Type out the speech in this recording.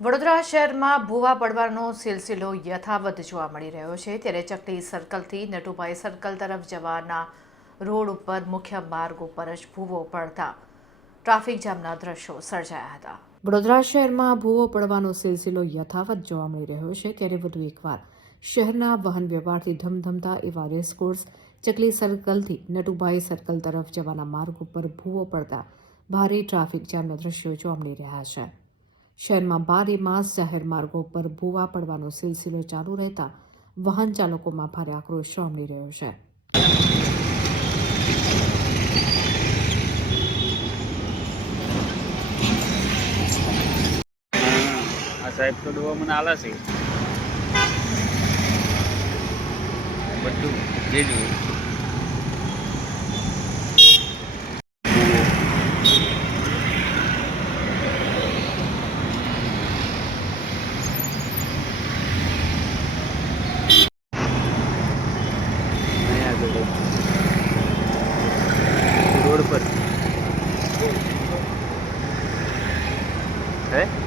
વડોદરા શહેરમાં ભૂવા પડવાનો સિલસિલો યથાવત જોવા મળી રહ્યો છે. ત્યારે ચકલી સર્કલથી નટુભાઈ સર્કલ તરફ જવાના રોડ ઉપર મુખ્ય માર્ગ ઉપર જ ભૂવો પડતા ટ્રાફિક જામના દ્રશ્યો સર્જાયા હતા. વડોદરા શહેરમાં ભૂવો પડવાનો સિલસિલો યથાવત જોવા મળી રહ્યો છે. ત્યારે વધુ એકવાર શહેરના વાહન વ્યવહારથી ધમધમતા એવા રેસકોર્સ ચકલી સર્કલથી નટુભાઈ સર્કલ તરફ જવાના માર્ગ ઉપર ભૂવો પડતા ભારે ટ્રાફિક જામના દ્રશ્યો જોવા મળી રહ્યા છે. શહેરમાં બારે માસ જાહેર માર્ગો પર ભૂવા પડવાનો સિલસિલો ચાલુ રહેતા વાહન ચાલકોમાં ભારે આક્રોશ જોવા મળી રહ્યો છે. સાહેબ, તો દોવા મને આલા છે. બધું, જે જોયું. રોડ પર હે